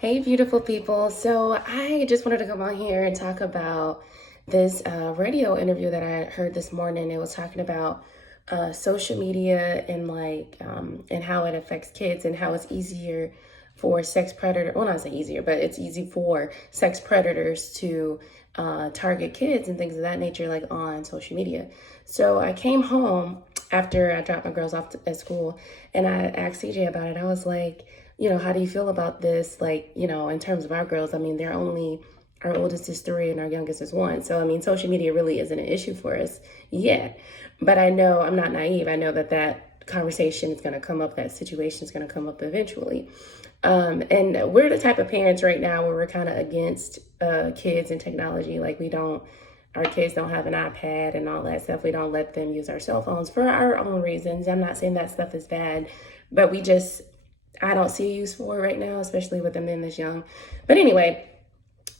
Hey, beautiful people. So, I just wanted to come on here and talk about this radio interview that I heard this morning. It was talking about social media and and how it affects kids and how it's easier for sex predator. Well, not say easier, but it's easy for sex predators to target kids and things of that nature, like on social media. So, I came home after I dropped my girls off at school, and I asked CJ about it. I was like, how do you feel about this? Like, in terms of our girls, I mean, our oldest is 3 and our youngest is 1. So, I mean, social media really isn't an issue for us yet. But I know I'm not naive. I know that conversation is going to come up, that situation is going to come up eventually. And we're the type of parents right now where we're kind of against kids and technology. Like, our kids don't have an iPad and all that stuff. We don't let them use our cell phones for our own reasons. I'm not saying that stuff is bad, but I don't see a use for it right now, especially with them being this young. But anyway,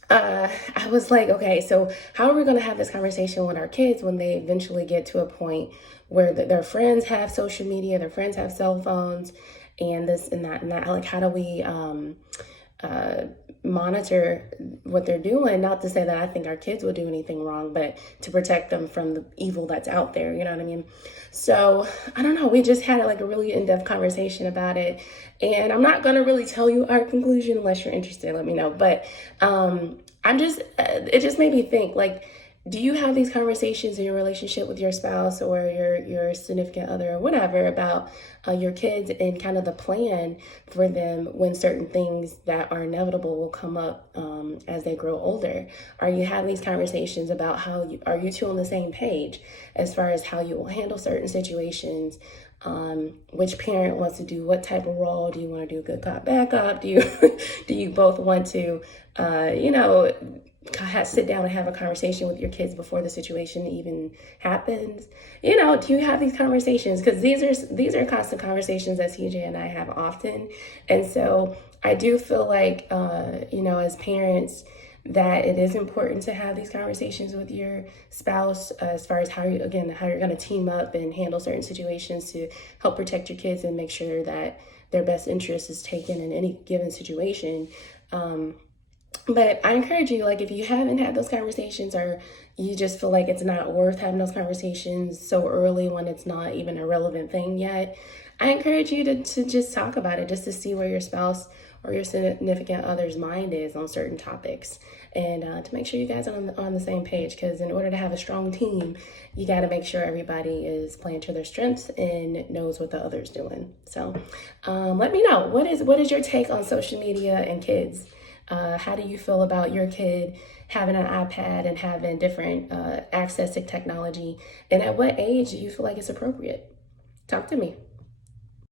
I was like, okay, so how are we going to have this conversation with our kids when they eventually get to a point where their friends have social media, their friends have cell phones, and this and that and that? Like, how do we uh, monitor what they're doing? Not to say that I think our kids will do anything wrong, but to protect them from the evil that's out there. You know what I mean? So I don't know. We just had like a really in-depth conversation about it, and I'm not gonna really tell you our conclusion unless you're interested. Let me know. But it just made me think, like, do you have these conversations in your relationship with your spouse or your significant other or whatever about your kids and kind of the plan for them when certain things that are inevitable will come up as they grow older? Are you having these conversations about are you two on the same page as far as how you will handle certain situations? Which parent wants to do what type of role? Do you want to do good cop, bad cop? Do you do you both want to, sit down and have a conversation with your kids before the situation even happens? Do you have these conversations? Because these are constant conversations that CJ and I have often, and so I do feel like as parents, that it is important to have these conversations with your spouse as far as how you're going to team up and handle certain situations to help protect your kids and make sure that their best interest is taken in any given situation. But I encourage you, like, if you haven't had those conversations or you just feel like it's not worth having those conversations so early when it's not even a relevant thing yet, I encourage you to just talk about it, just to see where your spouse or your significant other's mind is on certain topics, and to make sure you guys are on the same page. Because in order to have a strong team, you got to make sure everybody is playing to their strengths and knows what the other's doing. So let me know, what is your take on social media and kids? How do you feel about your kid having an iPad and having different access to technology? And at what age do you feel like it's appropriate? Talk to me.